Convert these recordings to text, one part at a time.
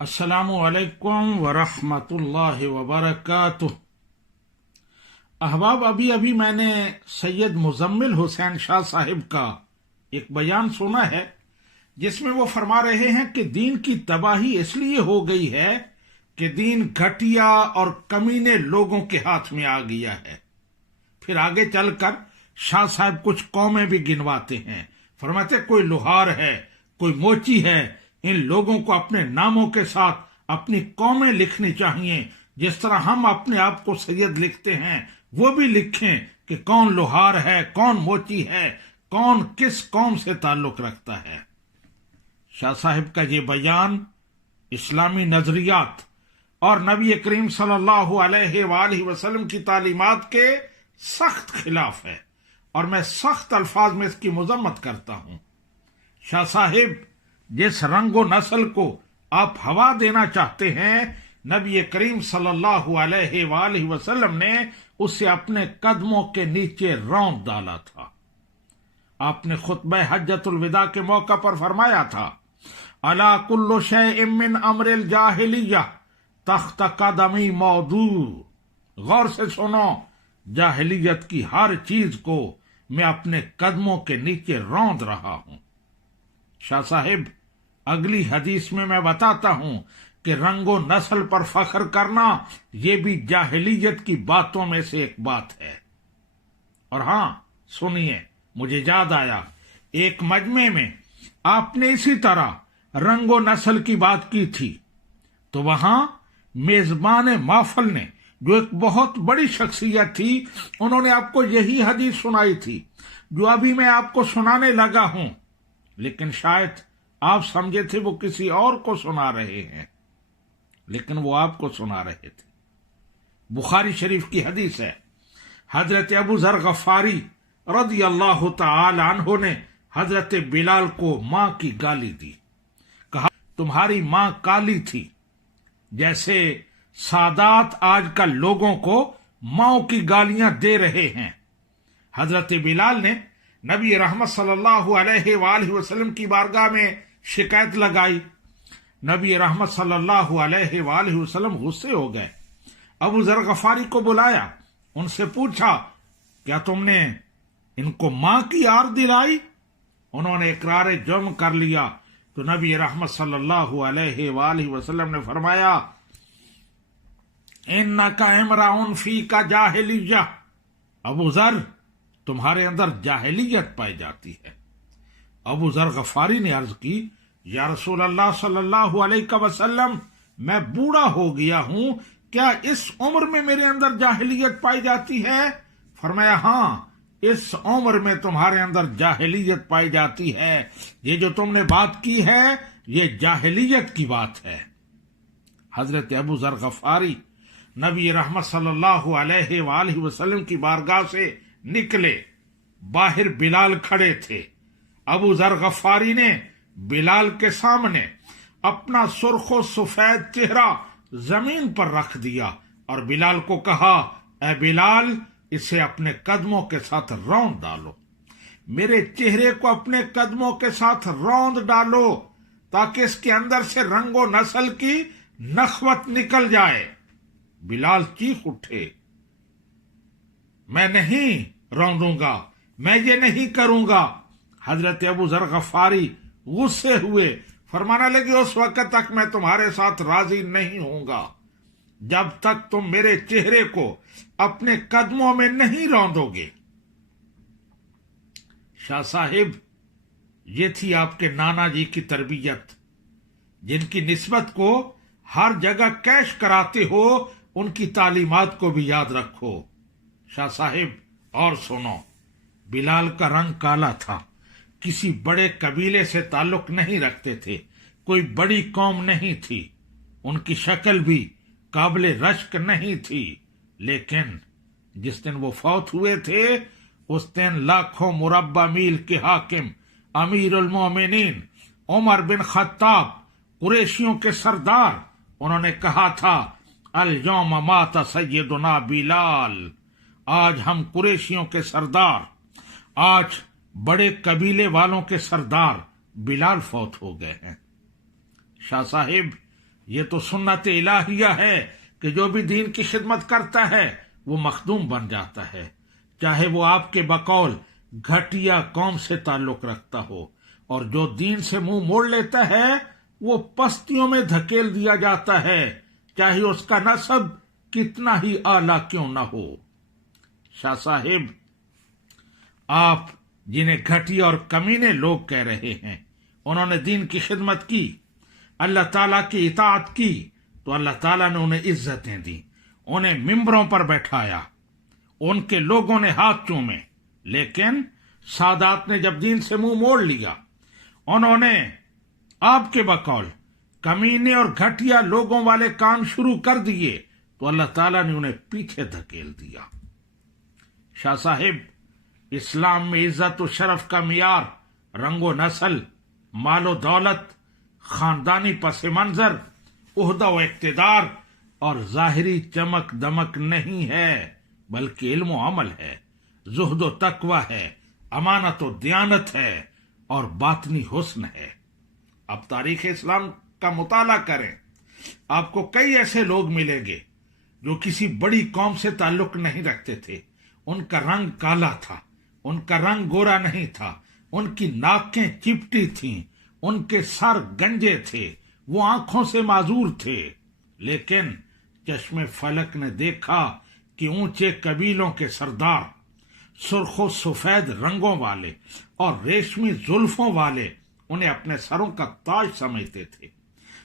السلام علیکم ورحمۃ اللہ وبرکاتہ۔ احباب، ابھی میں نے سید مزمل حسین شاہ صاحب کا ایک بیان سنا ہے جس میں وہ فرما رہے ہیں کہ دین کی تباہی اس لیے ہو گئی ہے کہ دین گھٹیا اور کمینے لوگوں کے ہاتھ میں آ گیا ہے۔ پھر آگے چل کر شاہ صاحب کچھ قومیں بھی گنواتے ہیں، فرماتے کوئی لوہار ہے، کوئی موچی ہے، ان لوگوں کو اپنے ناموں کے ساتھ اپنی قومیں لکھنی چاہیے، جس طرح ہم اپنے آپ کو سید لکھتے ہیں وہ بھی لکھیں کہ کون لوہار ہے، کون موچی ہے، کون کس قوم سے تعلق رکھتا ہے۔ شاہ صاحب کا یہ بیان اسلامی نظریات اور نبی کریم صلی اللہ علیہ وآلہ وسلم کی تعلیمات کے سخت خلاف ہے، اور میں سخت الفاظ میں اس کی مذمت کرتا ہوں۔ شاہ صاحب جس رنگ و نسل کو آپ ہوا دینا چاہتے ہیں، نبی کریم صلی اللہ علیہ وآلہ وسلم نے اسے اپنے قدموں کے نیچے روند ڈالا تھا۔ آپ نے خطبہ حجۃ الوداع کے موقع پر فرمایا تھا، الا کل شیء من امر الجاہلیہ تحت قدمی موضوع، غور سے سنو، جاہلیت کی ہر چیز کو میں اپنے قدموں کے نیچے روند رہا ہوں۔ شاہ صاحب اگلی حدیث میں بتاتا ہوں کہ رنگ و نسل پر فخر کرنا یہ بھی جاہلیت کی باتوں میں سے ایک بات ہے۔ اور ہاں سنیے، مجھے یاد آیا ایک مجمع میں آپ نے اسی طرح رنگ و نسل کی بات کی تھی، تو وہاں میزبان محفل نے، جو ایک بہت بڑی شخصیت تھی، انہوں نے آپ کو یہی حدیث سنائی تھی جو ابھی میں آپ کو سنانے لگا ہوں، لیکن شاید آپ سمجھے تھے وہ کسی اور کو سنا رہے ہیں، لیکن وہ آپ کو سنا رہے تھے۔ بخاری شریف کی حدیث ہے، حضرت ابو ذر غفاری رضی اللہ تعالی عنہ نے حضرت بلال کو ماں کی گالی دی، کہا تمہاری ماں کالی تھی، جیسے سادات آج کل لوگوں کو ماں کی گالیاں دے رہے ہیں۔ حضرت بلال نے نبی رحمت صلی اللہ علیہ وآلہ وسلم کی بارگاہ میں شکایت لگائی۔ نبی رحمت صلی اللہ علیہ وآلہ وسلم غصے ہو گئے، ابو ذر غفاری کو بلایا، ان سے پوچھا کیا تم نے ان کو ماں کی آر دلائی؟ انہوں نے اقرار جرم کر لیا، تو نبی رحمت صلی اللہ علیہ وآلہ وسلم نے فرمایا انک امرؤ فیک جاہلیہ، ابو ذر تمہارے اندر جاہلیت پائی جاتی ہے۔ ابو ذر غفاری نے عرض کی، یا رسول اللہ صلی اللہ علیہ وسلم، میں بوڑھا ہو گیا ہوں، کیا اس عمر میں میرے اندر جاہلیت پائی جاتی ہے؟ فرمایا ہاں، اس عمر میں تمہارے اندر جاہلیت پائی جاتی ہے، یہ جو تم نے بات کی ہے یہ جاہلیت کی بات ہے۔ حضرت ابو ذر غفاری نبی رحمت صلی اللہ علیہ وآلہ وسلم کی بارگاہ سے نکلے، باہر بلال کھڑے تھے۔ ابو ذر غفاری نے بلال کے سامنے اپنا سرخ و سفید چہرہ زمین پر رکھ دیا اور بلال کو کہا، اے بلال، اسے اپنے قدموں کے ساتھ روند ڈالو، میرے چہرے کو اپنے قدموں کے ساتھ روند ڈالو تاکہ اس کے اندر سے رنگ و نسل کی نخوت نکل جائے۔ بلال چیخ اٹھے، میں نہیں روندوں گا، میں یہ نہیں کروں گا۔ حضرت ابو ذر غفاری غصے ہوئے، فرمانے لگے اس وقت تک میں تمہارے ساتھ راضی نہیں ہوں گا جب تک تم میرے چہرے کو اپنے قدموں میں نہیں روندو گے۔ شاہ صاحب یہ تھی آپ کے نانا جی کی تربیت، جن کی نسبت کو ہر جگہ کیش کراتے ہو، ان کی تعلیمات کو بھی یاد رکھو۔ شاہ صاحب اور سنو، بلال کا رنگ کالا تھا، کسی بڑے قبیلے سے تعلق نہیں رکھتے تھے، کوئی بڑی قوم نہیں تھی، ان کی شکل بھی قابل رشک نہیں تھی، لیکن جس دن وہ فوت ہوئے تھے اس دن لاکھوں مربع میل کے حاکم امیر المومنین عمر بن خطاب، قریشیوں کے سردار، انہوں نے کہا تھا الیوم مات سیدنا بلال، آج ہم قریشیوں کے سردار، آج بڑے قبیلے والوں کے سردار بلال فوت ہو گئے ہیں۔ شاہ صاحب یہ تو سنت الہیہ ہے کہ جو بھی دین کی خدمت کرتا ہے وہ مخدوم بن جاتا ہے، چاہے وہ آپ کے بقول گھٹیا قوم سے تعلق رکھتا ہو، اور جو دین سے منہ موڑ لیتا ہے وہ پستیوں میں دھکیل دیا جاتا ہے، چاہے اس کا نسب کتنا ہی اعلیٰ کیوں نہ ہو۔ شاہ صاحب، آپ جنہیں گھٹیا اور کمینے لوگ کہہ رہے ہیں، انہوں نے دین کی خدمت کی، اللہ تعالیٰ کی اطاعت کی تو اللہ تعالیٰ نے انہیں عزتیں دی، انہیں ممبروں پر بیٹھایا، ان کے لوگوں نے ہاتھ چومے، لیکن سادات نے جب دین سے منہ موڑ لیا، انہوں نے آپ کے بقول کمینے اور گھٹیا لوگوں والے کام شروع کر دیے تو اللہ تعالیٰ نے انہیں پیچھے دھکیل دیا۔ شاہ صاحب، اسلام میں عزت و شرف کا معیار رنگ و نسل، مال و دولت، خاندانی پس منظر، عہدہ و اقتدار اور ظاہری چمک دمک نہیں ہے، بلکہ علم و عمل ہے، زہد و تقوی ہے، امانت و دیانت ہے اور باطنی حسن ہے۔ اب تاریخ اسلام کا مطالعہ کریں، آپ کو کئی ایسے لوگ ملیں گے جو کسی بڑی قوم سے تعلق نہیں رکھتے تھے، ان کا رنگ کالا تھا، ان کا رنگ گورا نہیں تھا، ان کی ناکیں چپٹی تھیں، ان کے سر گنجے تھے، وہ آنکھوں سے معذور تھے، لیکن چشم فلک نے دیکھا کہ اونچے قبیلوں کے سردار، سرخ و سفید رنگوں والے اور ریشمی زلفوں والے انہیں اپنے سروں کا تاج سمجھتے تھے،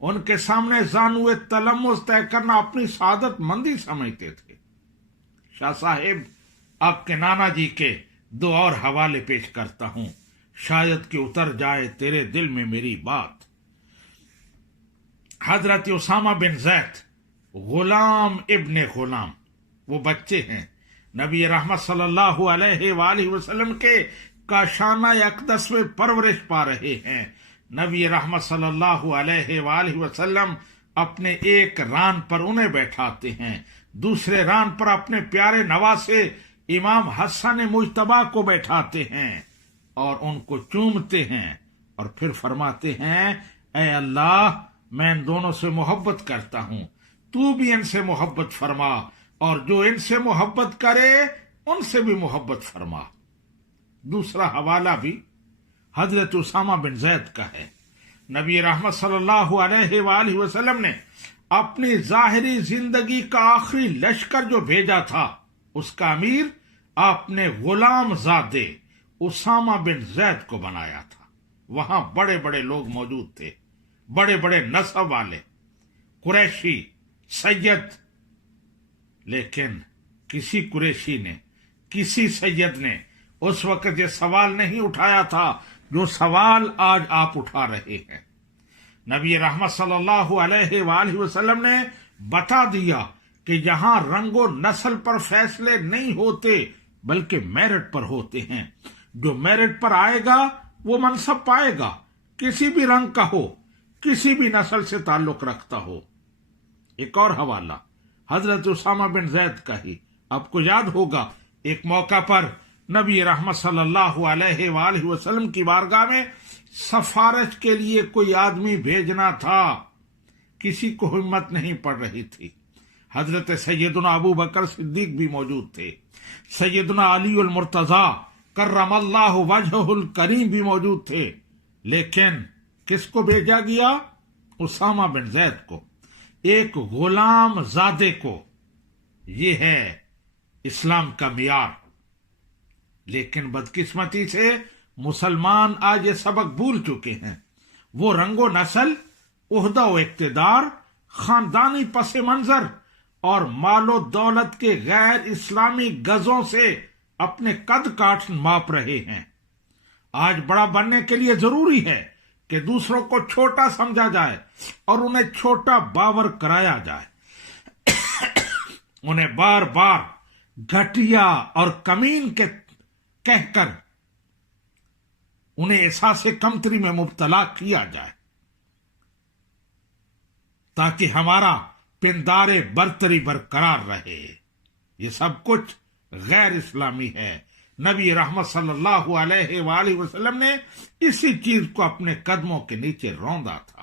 ان کے سامنے زانوئے تلمس طے کرنا اپنی سعادت مندی سمجھتے تھے۔ شاہ صاحب، آپ کے نانا جی کے دو اور حوالے پیش کرتا ہوں، شاید کہ اتر جائے تیرے دل میں میری بات۔ حضرت اسامہ بن زید، غلام ابن غلام، وہ بچے ہیں، نبی رحمت صلی اللہ علیہ وآلہ وسلم کے کاشانہ اقدس میں پرورش پا رہے ہیں۔ نبی رحمت صلی اللہ علیہ وآلہ وسلم اپنے ایک ران پر انہیں بیٹھاتے ہیں، دوسرے ران پر اپنے پیارے نواسے امام حسن مجتبی کو بیٹھاتے ہیں اور ان کو چومتے ہیں، اور پھر فرماتے ہیں، اے اللہ، میں ان دونوں سے محبت کرتا ہوں، تو بھی ان سے محبت فرما، اور جو ان سے محبت کرے ان سے بھی محبت فرما۔ دوسرا حوالہ بھی حضرت اسامہ بن زید کا ہے۔ نبی رحمت صلی اللہ علیہ وآلہ وسلم نے اپنی ظاہری زندگی کا آخری لشکر جو بھیجا تھا، اس کا امیر آپ نے غلام زادے اسامہ بن زید کو بنایا تھا۔ وہاں بڑے بڑے لوگ موجود تھے، بڑے بڑے نسب والے، قریشی، سید، لیکن کسی قریشی نے، کسی سید نے اس وقت یہ سوال نہیں اٹھایا تھا جو سوال آج آپ اٹھا رہے ہیں۔ نبی رحمت صلی اللہ علیہ وآلہ وسلم نے بتا دیا کہ یہاں رنگ و نسل پر فیصلے نہیں ہوتے بلکہ میرٹ پر ہوتے ہیں، جو میرٹ پر آئے گا وہ منصب پائے گا، کسی بھی رنگ کا ہو، کسی بھی نسل سے تعلق رکھتا ہو۔ ایک اور حوالہ حضرت اسامہ بن زید کا ہی، آپ کو یاد ہوگا ایک موقع پر نبی رحمت صلی اللہ علیہ وآلہ وسلم کی بارگاہ میں سفارش کے لیے کوئی آدمی بھیجنا تھا، کسی کو ہمت نہیں پڑ رہی تھی۔ حضرت سیدنا ابو بکر صدیق بھی موجود تھے، سیدنا علی المرتضیٰ کرم اللہ وجہہ الکریم بھی موجود تھے، لیکن کس کو بھیجا گیا؟ اسامہ بن زید کو، ایک غلام زادے کو۔ یہ ہے اسلام کا معیار، لیکن بدقسمتی سے مسلمان آج یہ سبق بھول چکے ہیں۔ وہ رنگ و نسل، عہدہ و اقتدار، خاندانی پس منظر اور مال و دولت کے غیر اسلامی غزوں سے اپنے قد کاٹ ماپ رہے ہیں۔ آج بڑا بننے کے لیے ضروری ہے کہ دوسروں کو چھوٹا سمجھا جائے اور انہیں چھوٹا باور کرایا جائے، انہیں بار بار گھٹیا اور کمین کے کہہ کر انہیں احساس کمتری میں مبتلا کیا جائے، تاکہ ہمارا پندار برتری برقرار رہے۔ یہ سب کچھ غیر اسلامی ہے۔ نبی رحمت صلی اللہ علیہ وآلہ وسلم نے اسی چیز کو اپنے قدموں کے نیچے روندا تھا۔